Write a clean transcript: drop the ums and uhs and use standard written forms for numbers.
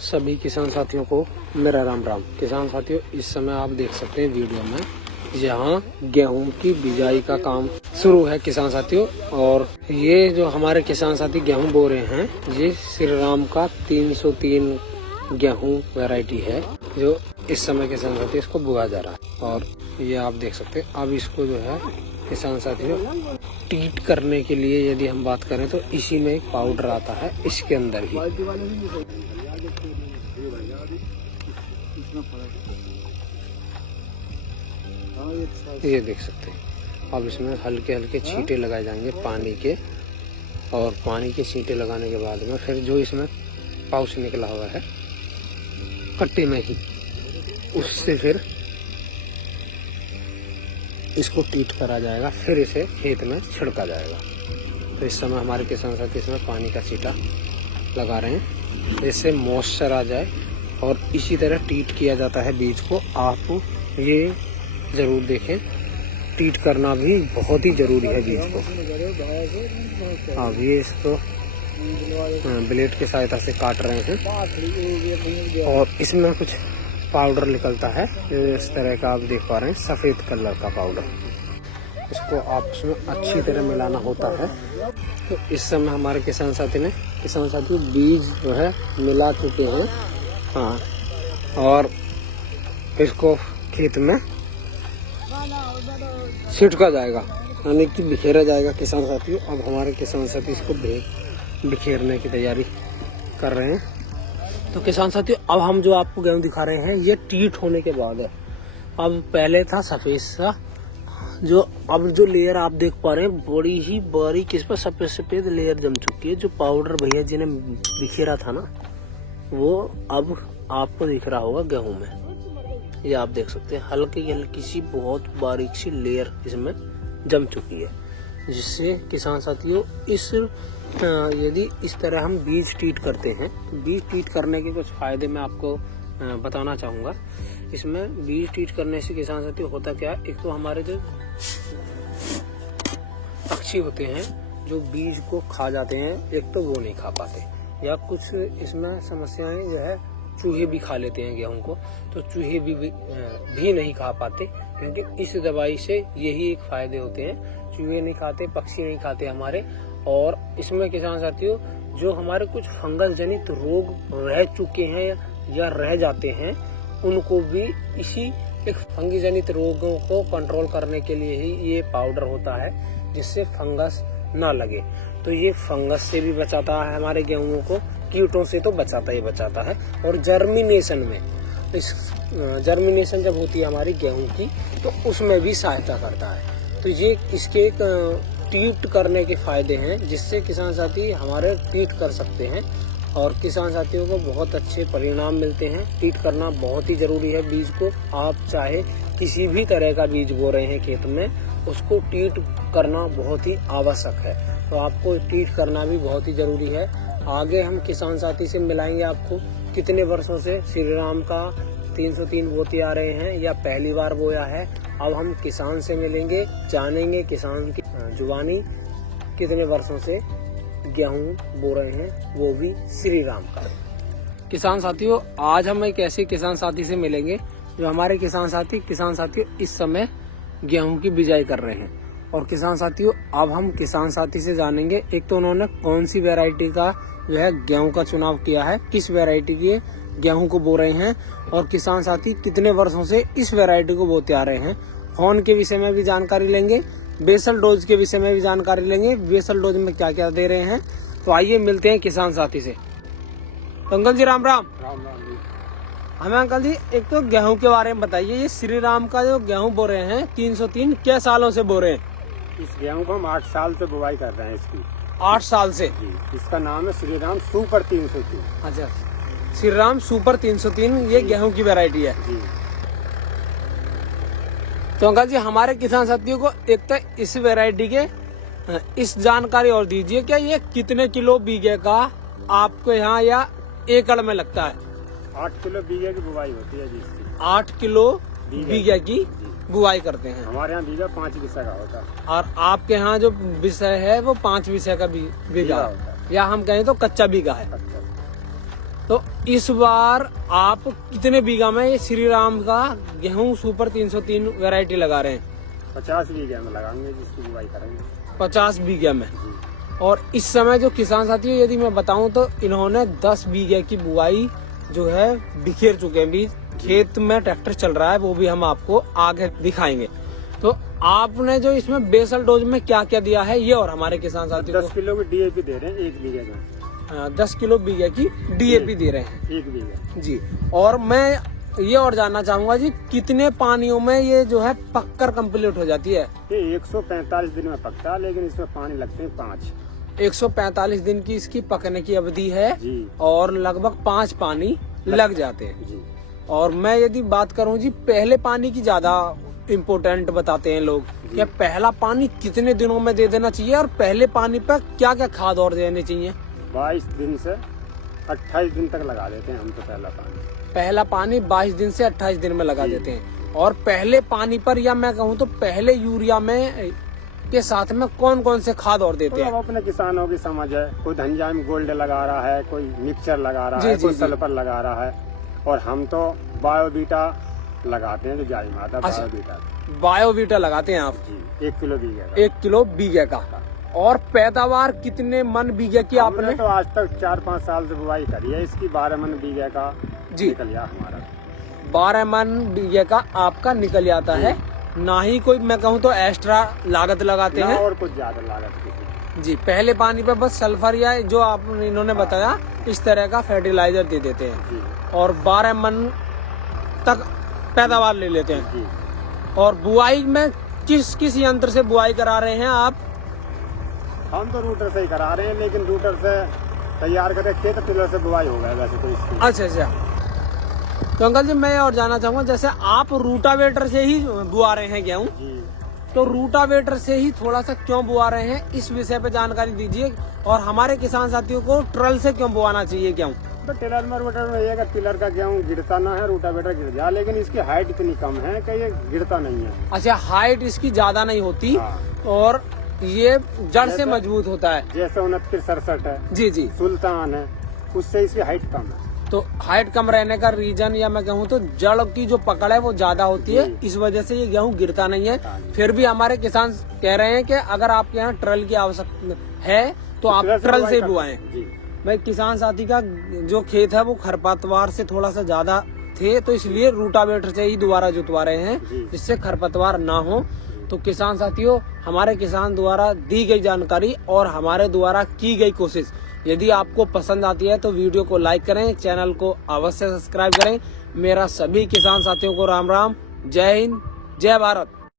सभी किसान साथियों को मेरा राम राम। किसान साथियों, इस समय आप देख सकते हैं वीडियो में यहाँ गेहूं की बिजाई का काम शुरू है किसान साथियों। और ये जो हमारे किसान साथी गेहूं बो रहे हैं, ये श्री राम का 303 गेहूं वैरायटी है जो इस समय किसान साथी इसको बोया जा रहा है। और ये आप देख सकते हैं, अब इसको जो है किसान साथियों टीट करने के लिए यदि हम बात करें तो इसी में एक पाउडर आता है, इसके अंदर ही। ये देख सकते हैं, अब इसमें हल्के हल्के छींटे लगाए जाएंगे पानी के। और पानी के छींटे लगाने के बाद में फिर जो इसमें पाउच निकला हुआ है कट्टे में ही, उससे फिर इसको टीट करा जाएगा, फिर इसे खेत में छिड़का जाएगा। तो इस समय हमारे किसान साथी इसमें पानी का छींटा लगा रहे हैं जिससे मॉइस्चर आ जाए। और इसी तरह टीट किया जाता है बीज को। आप ये जरूर देखें, टीट करना भी बहुत ही जरूरी है बीज को। अब ये इसको ब्लेड की सहायता से काट रहे हैं और इसमें कुछ पाउडर निकलता है इस तरह का, आप देख पा रहे हैं, सफेद कलर का पाउडर। इसको आपस में अच्छी तरह मिलाना होता है। तो इस समय हमारे किसान साथी बीज जो है मिला चुके हैं। हाँ, और इसको खेत में छिड़का जाएगा, यानी कि बिखेरा जाएगा किसान साथियों। अब हमारे किसान साथी इसको बिखेरने की तैयारी कर रहे हैं। तो किसान साथियों, अब हम जो आपको गेहूं दिखा रहे हैं ये टीट होने के बाद है। अब पहले था सफेद सा, जो अब जो लेयर आप देख पा रहे हैं बड़ी ही बारीक, इस पर सफेद सफेद लेयर जम चुकी है। जो पाउडर भैया जी ने बिखेरा था ना, वो अब आपको दिख रहा होगा गेहूं में। ये आप देख सकते हैं हल्की हल्की सी बहुत बारीक सी लेयर इसमें जम चुकी है, जिससे किसान साथियों यदि इस तरह हम बीज टीट करते हैं, बीज टीट करने के कुछ फायदे मैं आपको बताना चाहूँगा। इसमें बीज टीट करने से किसान साथियों होता क्या है, एक तो हमारे जो पक्षी होते हैं जो बीज को खा जाते हैं, एक तो वो नहीं खा पाते, या कुछ इसमें समस्याएं जो है चूहे भी खा लेते हैं गेहूं को। तो चूहे भी नहीं खा पाते, क्योंकि इस दवाई से यही एक फायदे होते हैं, चूहे नहीं खाते, पक्षी नहीं खाते हमारे। और इसमें किसान साथियों जो हमारे कुछ फंगस जनित रोग रह चुके हैं या रह जाते हैं, उनको भी इसी एक फंगी जनित रोगों को कंट्रोल करने के लिए ही ये पाउडर होता है, जिससे फंगस ना लगे। तो ये फंगस से भी बचाता है हमारे गेहूं को, कीटों से तो बचाता है। और जर्मिनेशन जब होती है हमारी गेहूं की, तो उसमें भी सहायता करता है। तो ये इसके टीट करने के फायदे हैं, जिससे किसान साथी हमारे टीट कर सकते हैं और किसान साथियों को बहुत अच्छे परिणाम मिलते हैं। टीट करना बहुत ही जरूरी है बीज को। आप चाहे किसी भी तरह का बीज बो रहे हैं खेत में, उसको टीट करना बहुत ही आवश्यक है। तो आपको टीट करना भी बहुत ही जरूरी है। आगे हम किसान साथी से मिलाएंगे आपको कितने वर्षों से श्री राम का 303 बोते आ रहे हैं या पहली बार बोया है। अब हम किसान से मिलेंगे, जानेंगे किसान की जुबानी कितने वर्षों से गेहूं बो रहे हैं, वो भी श्री राम का। किसान साथियों, आज हम एक ऐसे किसान साथी से मिलेंगे जो हमारे किसान साथियों इस समय गेहूं की बिजाई कर रहे हैं। और किसान साथियों, अब हम किसान साथी से जानेंगे, एक तो उन्होंने कौन सी वैरायटी का जो है गेहूं का चुनाव किया है, किस वैरायटी के गेहूं को बो रहे हैं, और किसान साथी कितने वर्षों से इस वैरायटी को बोते आ रहे हैं। हॉर्न के विषय में भी जानकारी लेंगे, बेसल डोज के विषय में भी जानकारी लेंगे, बेसल डोज में क्या क्या दे रहे हैं। तो आइए मिलते हैं किसान साथी से। तो अंकल जी राम राम। राम राम जी। हमें अंकल जी एक तो गेहूं के बारे में बताइए, ये श्री राम का जो गेहूं बो रहे हैं 303, क्या सालों से बो रहे हैं? इस गेहूं को हम 8 साल से बुवाई कर रहे हैं इसकी। 8 साल से जी। इसका नाम है श्री राम सुपर 303। अच्छा, श्री राम सुपर 303 ये गेहूं की वैरायटी है जी। तो अंकल जी हमारे किसान साथियों को एक तो इस वैरायटी के इस जानकारी और दीजिए, क्या ये कितने किलो बीघे का आपको यहाँ या एकड़ में लगता है? 8 किलो बीघे की बुवाई होती है जी इसकी। 8 किलो बीघे की बुआई करते हैं। हमारे यहाँ बीघा 5 विषय का होता है। और आपके यहाँ जो विषय है वो 5 विषय का बीघा होता है, या हम कहें तो कच्चा बीघा है। अच्छा। तो इस बार आप कितने बीघा में ये श्री राम का गेहूं सुपर 303 वैरायटी लगा रहे हैं? 50 बीघे में लगाएंगे, जिसकी बुवाई करेंगे। 50 बीघे में। जी। और इस समय जो किसान साथी है, यदि मैं बताऊं तो इन्होंने 10 बीघे की बुआई जो है बिखेर चुके हैं। बीज खेत में ट्रैक्टर चल रहा है, वो भी हम आपको आगे दिखाएंगे। तो आपने जो इसमें बेसल डोज में क्या क्या दिया है ये और हमारे किसान साथियों 10 किलो की DAP दे रहे हैं 1 बीघे में। 10 किलो बीघे की DAP दे रहे हैं 1 बीघे जी। और मैं ये और जानना चाहूंगा जी, कितने पानियों में ये जो है पककर कंप्लीट हो जाती है? ये 145 दिन में पकता है, लेकिन इसमें पानी लगते हैं 5। 145 दिन की इसकी पकने की अवधि है जी। और लगभग 5 पानी लग जाते हैं जी। और मैं यदि बात करूं जी, पहले पानी की ज्यादा इम्पोर्टेंट बताते हैं लोग कि पहला पानी कितने दिनों में दे देना चाहिए और पहले पानी पर क्या क्या खाद और देने चाहिए? 22 दिन से 28 दिन तक लगा देते हैं हम तो पहला पानी 22 दिन से 28 दिन में लगा देते हैं। और पहले पानी पर, या मैं कहूँ तो पहले यूरिया में के साथ में कौन कौन से खाद और देते तो हैं? अब अपने किसानों की समझ है, कोई धंजाम गोल्ड लगा रहा है, कोई मिक्सचर लगा रहा है, कोई सल्फर लगा रहा है, और हम तो बायोवीटा लगाते हैं, जो जाई माता बायोवीटा। बायोवीटा लगाते हैं आप? जी। 1 किलो बीघे का। 1 किलो बीघे का। और पैदावार कितने मन बीघे की आपने? तो आज तक 4-5 साल से बुवाई करी है इसकी। 12 मन बीघे का जी निकल गया हमारा। 12 मन बीघे का आपका निकल जाता है। ना ही कोई मैं कहूँ तो एक्स्ट्रा लागत लगाते हैं और कुछ ज्यादा लागत नहीं। जी। पहले पानी पे बस सल्फर या जो आप इन्होंने बताया इस तरह का फर्टिलाइजर दे देते हैं जी। और 12 मन तक पैदावार ले लेते हैं जी। और बुआई में किस किस यंत्र से बुआई करा रहे हैं आप? हम तो रूटर से ही करा रहे हैं, लेकिन रूटर से तैयार करके खेत टिलर से बुआई हो गया वैसे तो इसकी। अच्छा। तो अंकल जी, मैं और जानना चाहूंगा, जैसे आप रूटावेटर से ही बुआ रहे हैं गेहूं, तो रूटावेटर से ही थोड़ा सा क्यों बुआ रहे हैं, इस विषय पे जानकारी दीजिए। और हमारे किसान साथियों को ट्रल से क्यों बुआना चाहिए गेहूं? तो टिलर में रोटर में ये टिलर का गेहूं गिरता ना है, रूटावेटर गिर जाए, लेकिन इसकी हाइट इतनी कम है कि ये गिरता नहीं है। अच्छा, हाइट इसकी ज्यादा नहीं होती। हाँ। और ये जड़ से मजबूत होता है। जैसे 69-67 है जी। सुल्तान है, उससे इसकी हाइट कम है। तो हाइट कम रहने का रीजन, या मैं कहूँ तो जड़ की जो पकड़ है वो ज्यादा होती है, इस वजह से ये गेहूं गिरता नहीं है। फिर भी हमारे किसान कह रहे हैं कि अगर आपके यहाँ ट्रल की आवश्यकता है तो आप ट्रल से बुआएं। भाई, किसान साथी का जो खेत है वो खरपतवार से थोड़ा सा ज्यादा थे, तो इसलिए रूटावेटर से ही दोबारा जुतवा रहे हैं जिससे खरपतवार ना हो। तो किसान साथियों, हमारे किसान द्वारा दी गई जानकारी और हमारे द्वारा की गई कोशिश यदि आपको पसंद आती है तो वीडियो को लाइक करें, चैनल को अवश्य सब्सक्राइब करें। मेरा सभी किसान साथियों को राम राम, जय हिंद, जय भारत।